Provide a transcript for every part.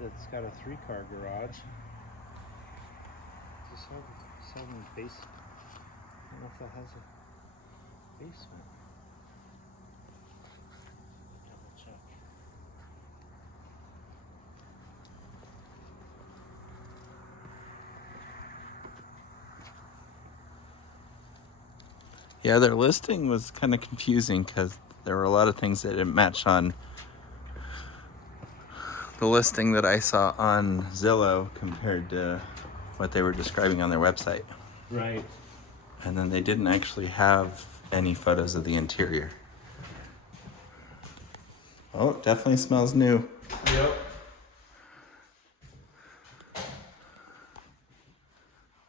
that's got a 3-car garage. Does this have a basement? I don't know if that has a basement. Double check. Yeah, their listing was kind of confusing because there were a lot of things that didn't match on the listing that I saw on Zillow compared to what they were describing on their website. Right. And then they didn't actually have any photos of the interior. Oh, it definitely smells new. Yep.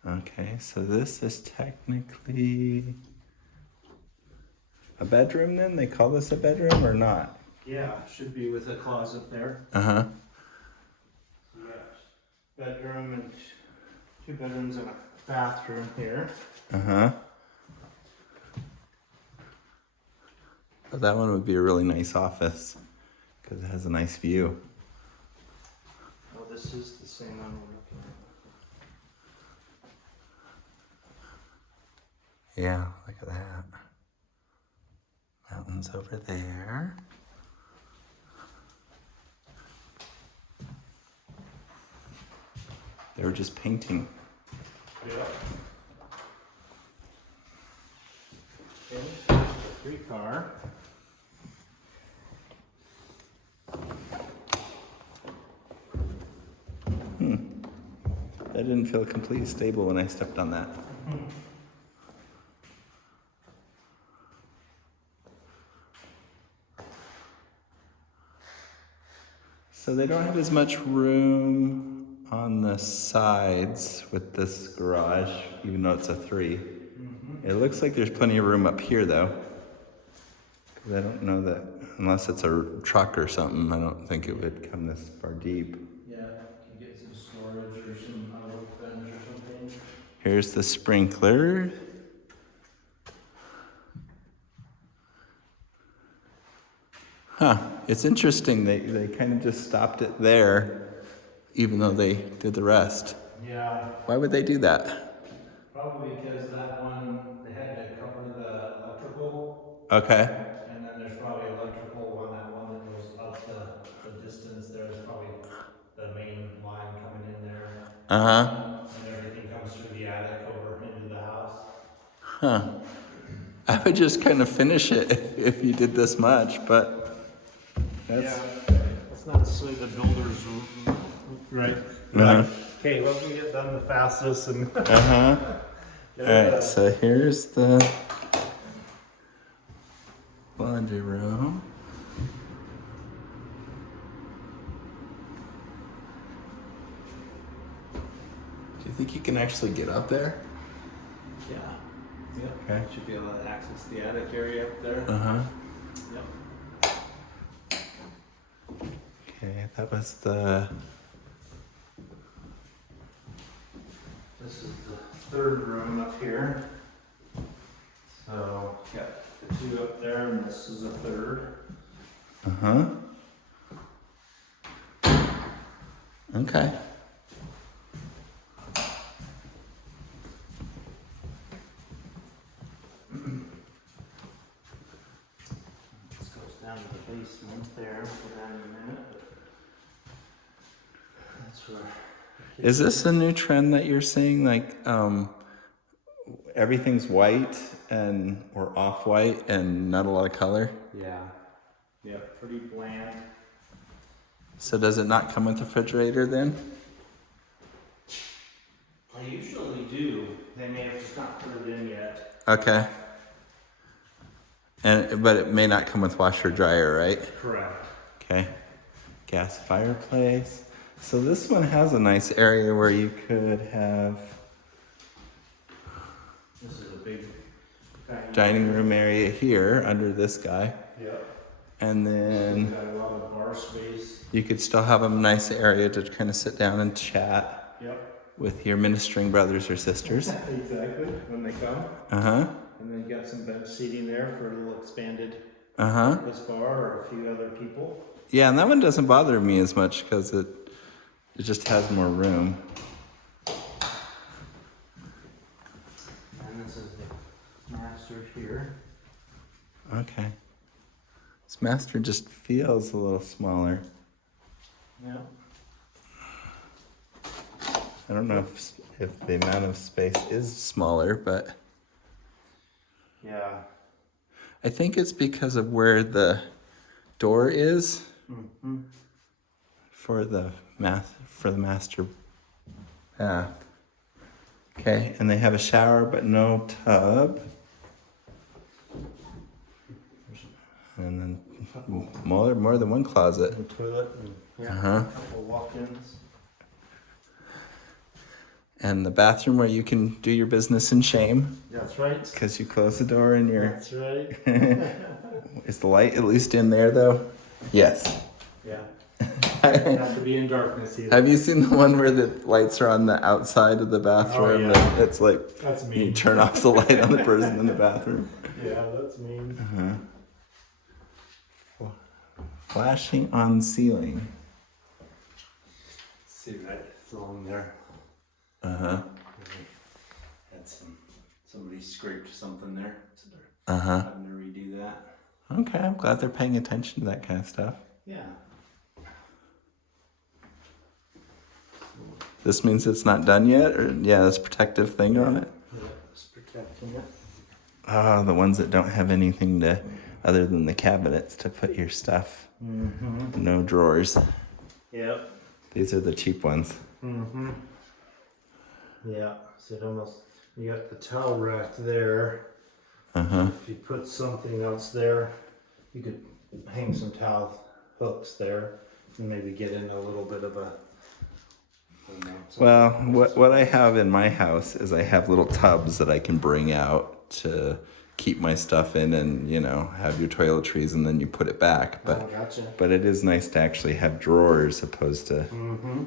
Okay, so this is technically a bedroom then? They call this a bedroom or not? Yeah, should be with a closet there. Uh-huh. So you got bedroom and 2 bedrooms and a bathroom here. Uh-huh. But that one would be a really nice office because it has a nice view. Oh, this is the same one we're looking at. Yeah, look at that. Mountains over there. They were just painting. Yeah. Okay, there's the 3-car. That didn't feel completely stable when I stepped on that. So they don't have as much room on the sides with this garage, even though it's a 3. It looks like there's plenty of room up here though. 'Cause I don't know that, unless it's a truck or something, I don't think it would come this far deep. Yeah, can get some storage or some workbench or something. Here's the sprinkler. Huh, it's interesting, they kind of just stopped it there, even though they did the rest. Yeah, Why would they do that? probably because that one, they had to cover the electrical. Okay, And then there's probably electrical on that one that goes up the distance. There's probably the main line coming in there. uh-huh, And everything comes through the attic over into the house. huh. I would just kind of finish it if you did this much, but that's... That's not necessarily the builder's right. Uh-huh. Okay, let me get done the fastest and. Uh-huh. Alright, so here's the laundry room. Do you think you can actually get up there? Yeah. Yep. Okay. Should be able to access the attic area up there. Uh-huh. Yep. Okay, that was the... This is the 3rd room up here. So, got the 2 up there, and this is a 3rd. Uh-huh. Okay. This goes down to the basement there. We'll go down in a minute. That's where. Is this a new trend that you're seeing? Like, everything's white and or off-white and not a lot of color? Yeah. Yeah, pretty bland. So does it not come with a refrigerator then? I usually do. They may have just not put it in yet. Okay. But it may not come with washer dryer, right? Correct. Okay. Gas fireplace. So this one has a nice area where you could have This is a big dining room area here under this guy. Yep. And then Got a lot of bar space. you could still have a nice area to kind of sit down and chat Yep. with your ministering brothers or sisters. Exactly. When they come. Uh-huh. And then you got some bench seating there for a little expanded Uh-huh. this bar or a few other people. Yeah, and that one doesn't bother me as much because It just has more room. And this is the master here. Okay. This master just feels a little smaller. Yeah. I don't know if the amount of space is smaller, but Yeah. I think it's because of where the door is for the master bath. Okay, and they have a shower but no tub. And then more than one closet. And toilet and Uh-huh. a couple walk-ins. And the bathroom where you can do your business in shame That's right. because you close the door and you're. That's right. Is the light at least in there though? Yes. Yeah. Doesn't have to be in darkness either. Have you seen the one where the lights are on the outside of the bathroom? Oh, yeah. And it's like That's you mean. turn off the light on the person in the bathroom. Yeah, that's mean. Flashing on ceiling. See right, it's along there. Uh-huh. Had somebody scraped something there, so they're Uh-huh. having to redo that. Okay, I'm glad they're paying attention to that kind of stuff. Yeah. This means it's not done yet? Or yeah, this protective thing on it? Yeah, it's protecting it. Ah, the ones that don't have anything to other than the cabinets to put your stuff. Mm-hmm. No drawers. Yep. These are the cheap ones. Mm-hmm. Yeah, so it almost, you got the towel rack there. Uh-huh. If you put something else there, you could hang some towel hooks there and maybe get in a little bit of a. Well, what I have in my house is I have little tubs that I can bring out to keep my stuff in and, you know, have your toiletries and then you put it back. But Oh, gotcha. but it is nice to actually have drawers opposed to. Mm-hmm.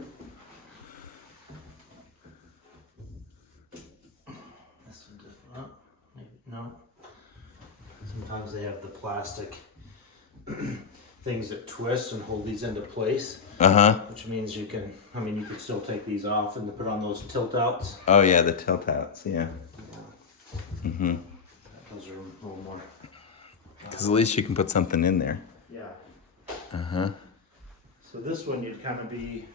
This one does not. Maybe no. Sometimes they have the plastic things that twist and hold these into place, Uh-huh. which means you can. I mean, you could still take these off and put on those tilt outs. Oh yeah, the tilt outs, yeah. Mm-hmm. Those are a little more. Because at least you can put something in there. Yeah. Uh-huh. So this one you'd kind of be.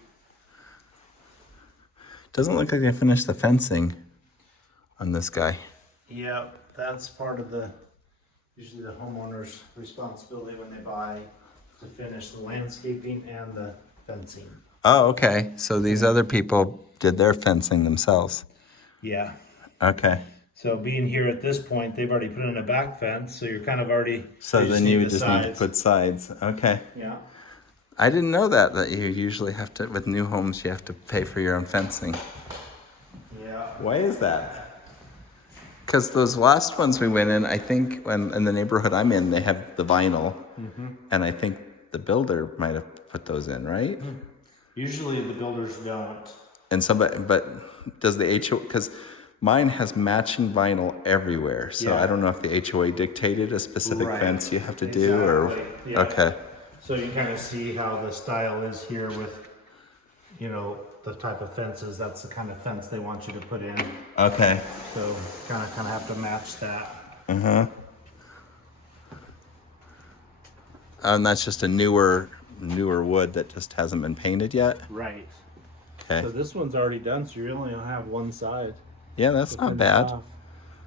Doesn't look like they finished the fencing on this guy. Yeah, that's part of the. Usually the homeowner's responsibility when they buy to finish the landscaping and the fencing. Oh, okay. So these other people did their fencing themselves. Yeah. Okay. So being here at this point, they've already put in a back fence, so you're kind of already. So then you would the just need to sides. put sides. Okay. Yeah. I didn't know that you usually have to, with new homes, you have to pay for your own fencing. Yeah. Why is that? Because those last ones we went in, I think when in the neighborhood I'm in, they have the vinyl. And I think the builder might have put those in, right? Usually the builders don't. And somebody, but does the HOA, because mine has matching vinyl everywhere. So Yeah. I don't know if the HOA dictated a specific Right. fence you have to do or, Exactly. Yeah. okay. So you kind of see how the style is here with, you know, the type of fences. That's the kind of fence they want you to put in. Okay. So kind of have to match that. Uh-huh. And that's just a newer wood that just hasn't been painted yet? Right. Okay. So this one's already done, so you only have one side. Yeah, that's to not finish bad. off.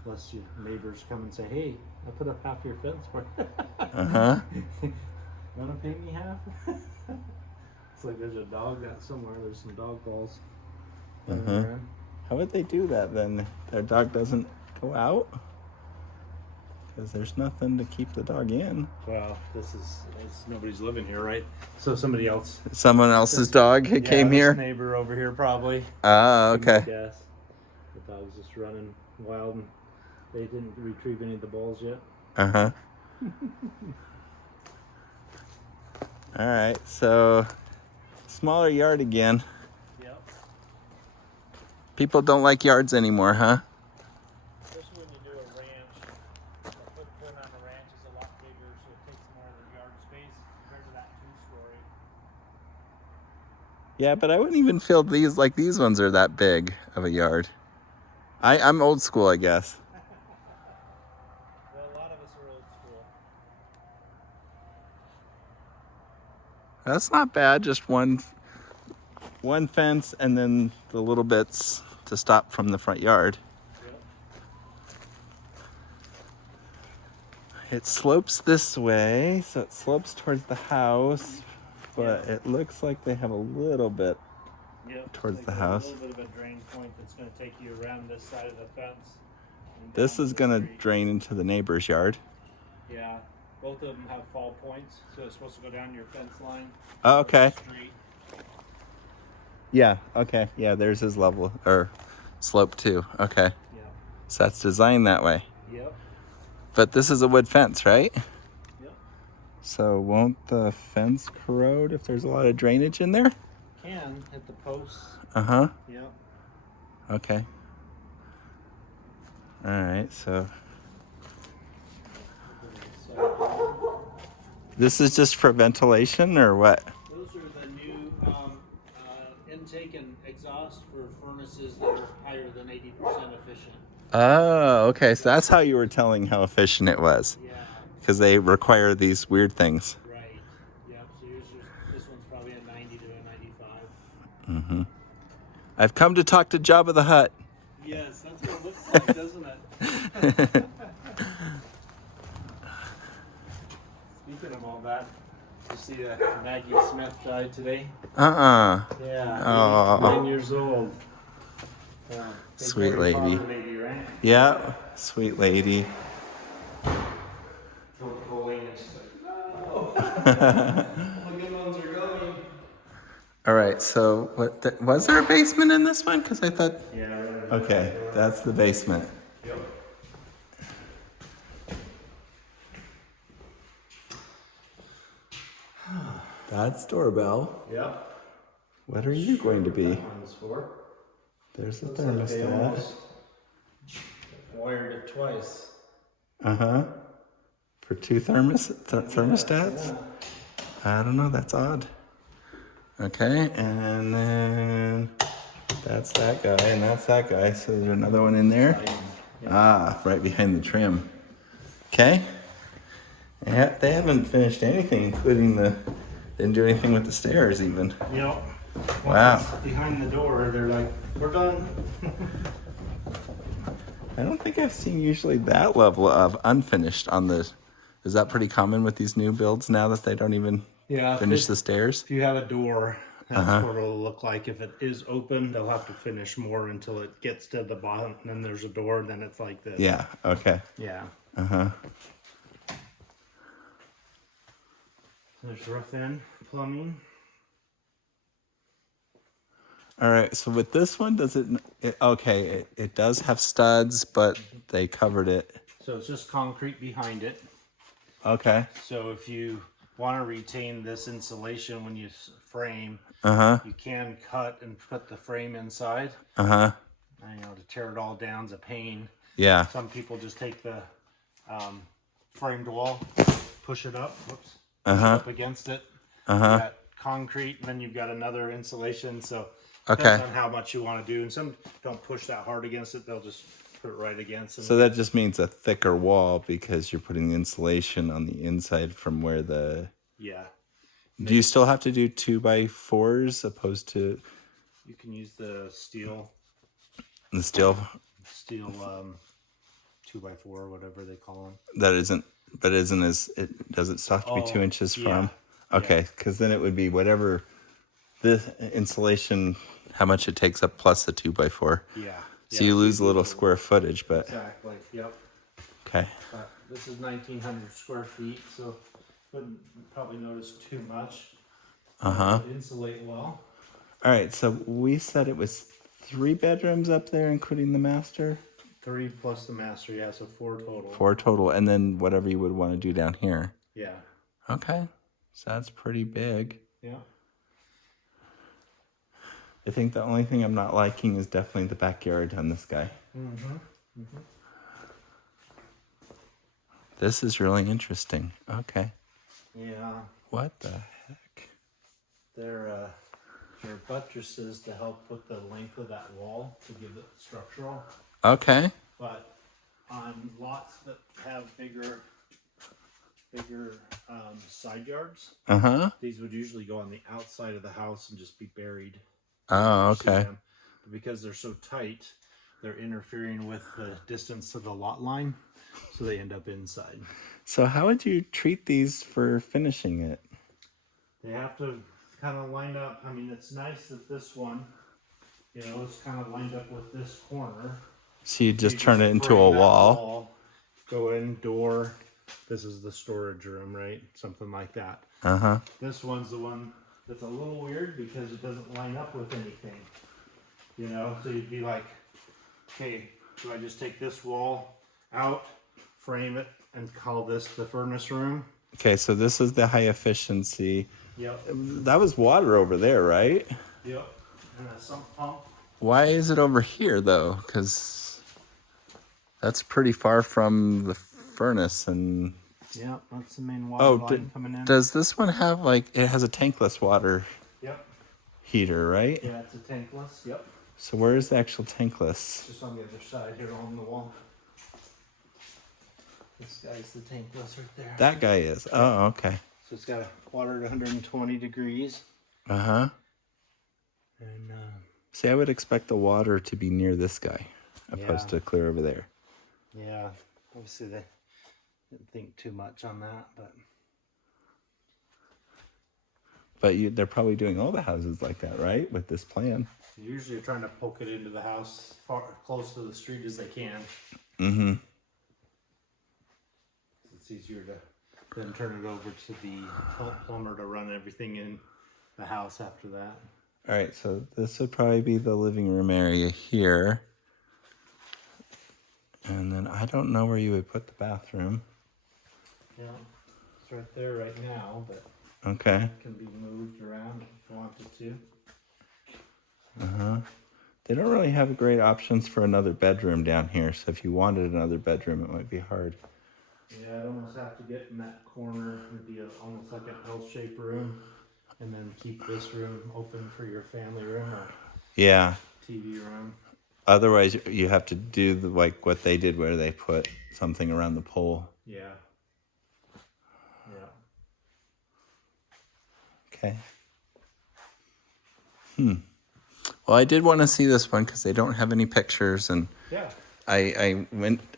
Unless your neighbors come and say, hey, I put up half your fence for you. Uh-huh. Wanna pay me half? It's like there's a dog out somewhere, there's some dog balls. Uh-huh. How would they do that then? Their dog doesn't go out? Because there's nothing to keep the dog in. Well, it's nobody's living here, right? So somebody else. Someone else's dog who came this here? neighbor over here probably. Ah, okay. Yes. The dog's just running wild and they didn't retrieve any of the balls yet. Uh-huh. All right, so smaller yard again. Yep. People don't like yards anymore, huh? Especially when you do a ranch. The footprint on the ranch is a lot bigger, so it takes more of the yard space compared to that 2-story. Yeah, but I wouldn't even feel these like these ones are that big of a yard. I'm old school, I guess. Well, a lot of us are old school. That's not bad. Just one fence and then the little bits to stop from the front yard. Yep. It slopes this way, so it slopes towards the house, but Yeah. it looks like they have a little bit Yep. towards Like the a house. little bit of a drain point that's going to take you around this side of the fence. And This down is to the gonna street. drain into the neighbor's yard. Yeah. Both of them have fall points, so it's supposed to go down your fence line. Oh, or the okay. Street. Yeah, okay. Yeah, there's his level or slope too. Okay. Yeah. So that's designed that way. Yep. But this is a wood fence, right? Yep. So won't the fence corrode if there's a lot of drainage in there? Can hit the posts. Uh-huh. Yep. Okay. All right, so this is just for ventilation or what? Those are the new intake and exhaust for furnaces that are higher than 80% efficient. Oh, okay. So that's how you were telling how efficient it was. Yeah. Because they require these weird things. Right. Yep. So this one's probably a 90 to a 95. Mm-hmm. I've come to talk to Jabba the Hutt. Yes, that's what it looks like, doesn't it? Speaking of all that, you see that Maggie Smith died today? Uh-uh. Yeah, Aw. 9 years old. Yeah, big Sweet Harry lady. Potter lady, right? Yeah, sweet lady. Told Colleen and she's like, no, all the good ones are going. All right, so was there a basement in this one? Because I thought, Yeah, right. okay, that's the basement. Yep. That's doorbell. Yep. What are you going to be? That one's for. There's the Looks like they thermostat. almost wired it twice. Uh-huh. For two thermostats? Yeah. I don't know, that's odd. Okay, and then that's that guy and that's that guy. So there's another one in there. Ah, right behind the trim. Okay. Yeah, they haven't finished anything, including they didn't do anything with the stairs even. Yep. Wow. Once it's behind the door, they're like, we're done. I don't think I've seen usually that level of unfinished on the. Is that pretty common with these new builds now that they don't even Yeah. finish the stairs? If you have a door, that's what it'll look like. If it is open, they'll have to finish more until it gets to the bottom. And then there's a door, then it's like this. Yeah, okay. Yeah. Uh-huh. There's roof in, plumbing. All right, so with this one, it does have studs, but they covered it. So it's just concrete behind it. Okay. So if you want to retain this insulation when you frame, Uh-huh. you can cut and put the frame inside. Uh-huh. And, to tear it all down is a pain. Yeah. Some people just take the framed wall, push it up, push it up against it. You got concrete, and then you've got another insulation. So depends on how much you want to do. And some don't push that hard against it; they'll just put it right against it. So that just means a thicker wall because you're putting the insulation on the inside from where the. Yeah. Do you still have to do 2x4s opposed to You can use the steel the steel 2x4 or whatever they call them. that isn't, but isn't as it does it still have to be 2 inches from? Okay, because then it would be whatever the insulation, how much it takes up plus the 2x4. Yeah. So you lose a little square footage, but Exactly. Yep. okay. This is 1,900 square feet, so wouldn't probably notice too much. Insulate well. All right, so we said it was 3 bedrooms up there, including the master. 3 plus the master, yeah, so 4 total. 4 total, and then whatever you would want to do down here. Yeah. Okay, so that's pretty big. Yeah. I think the only thing I'm not liking is definitely the backyard on this guy. This is really interesting. Okay. Yeah. What the heck? Their buttresses to help with the length of that wall to give it structural. Okay. But on lots that have bigger side yards, these would usually go on the outside of the house and just be buried. Oh, okay. But because they're so tight, they're interfering with the distance to the lot line, so they end up inside. So how would you treat these for finishing it? They have to kind of line up. I mean, it's nice that this one, you know, is kind of lined up with this corner. So you just turn it into a wall. Go in, door. This is the storage room, right? Something like that. This one's the one that's a little weird because it doesn't line up with anything. You know, so you'd be like, okay, do I just take this wall out, frame it, and call this the furnace room? Okay, so this is the high efficiency. Yep. That was water over there, right? Yep. And a sump pump. Why is it over here, though? Because that's pretty far from the furnace. And Yeah, that's the main water line coming in. Does this one have, like, it has a tankless water heater, right? Yeah, it's a tankless. Yep. So where is the actual tankless? Just on the other side here on the wall. This guy's the tankless right there. That guy is. Oh, okay. So it's got water at 120 degrees. And And see, I would expect the water to be near this guy, opposed to clear over there. yeah, obviously they didn't think too much on that, But they're probably doing all the houses like that, right? With this plan. usually they're trying to poke it into the house close to the street as they can. It's easier to then turn it over to the plumber to run everything in the house after that. All right, so this would probably be the living room area here. And then I don't know where you would put the bathroom. Yeah, it's right there right now, but Okay. it can be moved around if you wanted to. They don't really have great options for another bedroom down here, so if you wanted another bedroom, it might be hard. Yeah, I'd almost have to get in that corner. It'd be almost like an L-shaped room, and then keep this room open for your family room or Yeah. TV room. Otherwise, you have to do like what they did, where they put something around the pole. Yeah. Yeah. Okay. Well, I did want to see this one because they don't have any pictures, and Yeah. I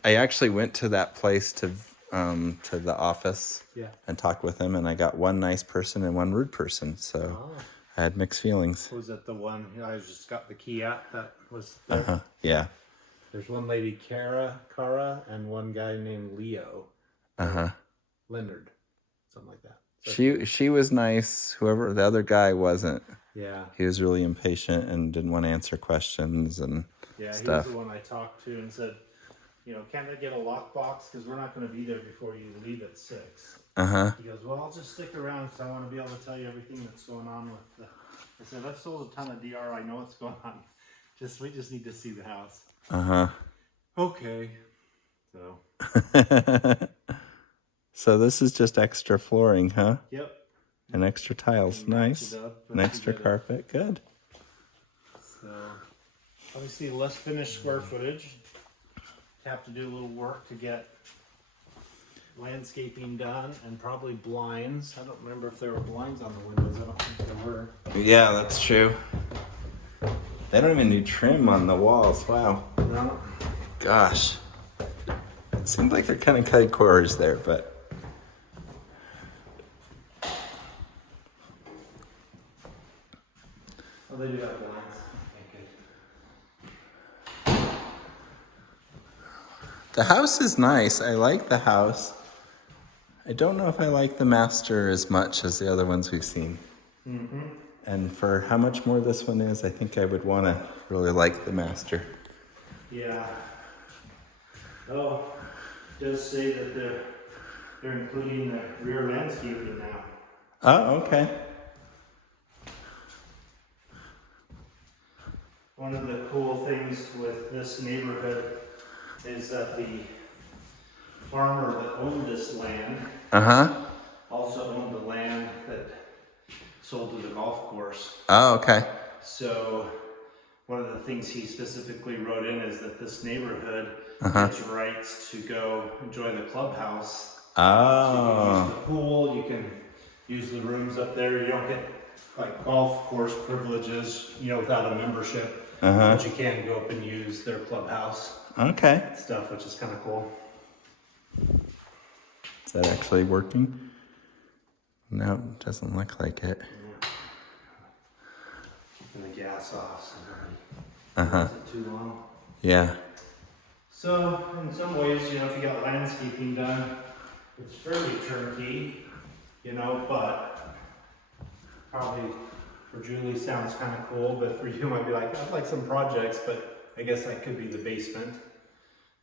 actually went to that place to the office and talked with them, and I got one nice person and one rude person, so I had mixed feelings. Was it the one I just got the key at that was there? Yeah. There's one lady, Clara, and one guy named Leo. Leonard. Something like that. So She was nice. Whoever the other guy wasn't. yeah. He was really impatient and didn't want to answer questions and stuff. He was the one I talked to and said, you know, can't I get a lockbox? Because we're not going to be there before you leave at 6. He goes, well, I'll just stick around because I want to be able to tell you everything that's going on with the... I said, I've sold a ton of DR. I know what's going on. We just need to see the house. Okay. So. So this is just extra flooring, huh? Yep. And extra tiles. Nice. An extra carpet. Good. So, obviously less finished square footage. Have to do a little work to get landscaping done and probably blinds. I don't remember if there were blinds on the windows. I don't think there were. Yeah, that's true. They don't even do trim on the walls. Wow. No. Gosh. It seems like they're kind of cutting corners there, but... Oh, they do have blinds. The house is nice. I like the house. I don't know if I like the master as much as the other ones we've seen. And for how much more this one is, I think I would want to really like the master. Yeah. Oh, it does say that they're including the rear landscaping now. Oh, okay. One of the cool things with this neighborhood is that the farmer that owned this land also owned the land that sold to the golf course. Oh, okay. so one of the things he specifically wrote in is that this neighborhood gets rights to go enjoy the clubhouse. So you can use the pool, you can use the rooms up there. You don't get like golf course privileges, you know, without a membership. But you can go up and use their clubhouse stuff, which is kind of cool. Is that actually working? No, doesn't look like it. Keeping the gas off so nobody leaves it too long. Yeah. So in some ways, you know, if you got landscaping done, it's fairly turnkey, you know, but probably for Julie sounds kind of cool, but for you might be like, I'd like some projects, but I guess that could be the basement.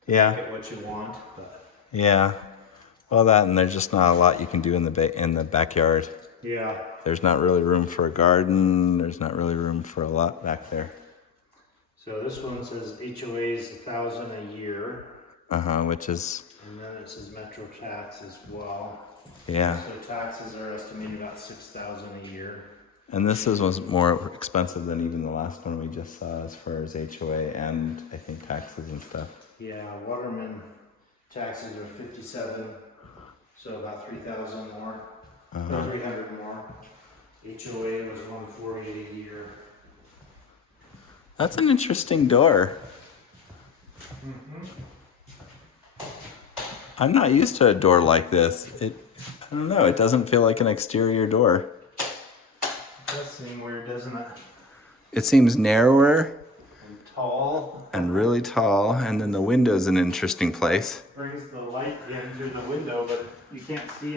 Yeah. Get what you want. But. Yeah. Well, that and there's just not a lot you can do in the backyard. Yeah. There's not really room for a garden. There's not really room for a lot back there. So this one says HOA is $1,000 a year. Which is. And then it says Metro tax as well. Yeah. So taxes are estimated about $6,000 a year. And this was more expensive than even the last one we just saw as far as HOA and I think taxes and stuff. Yeah, Waterman taxes are 57, so about 3,000 more, 300 more. HOA was 148 a year. That's an interesting door. I'm not used to a door like this. I don't know, it doesn't feel like an exterior door. It does seem weird, doesn't it? It seems narrower. And tall. And really tall, and then the window's an interesting place. Brings the light in through the window, but you can't see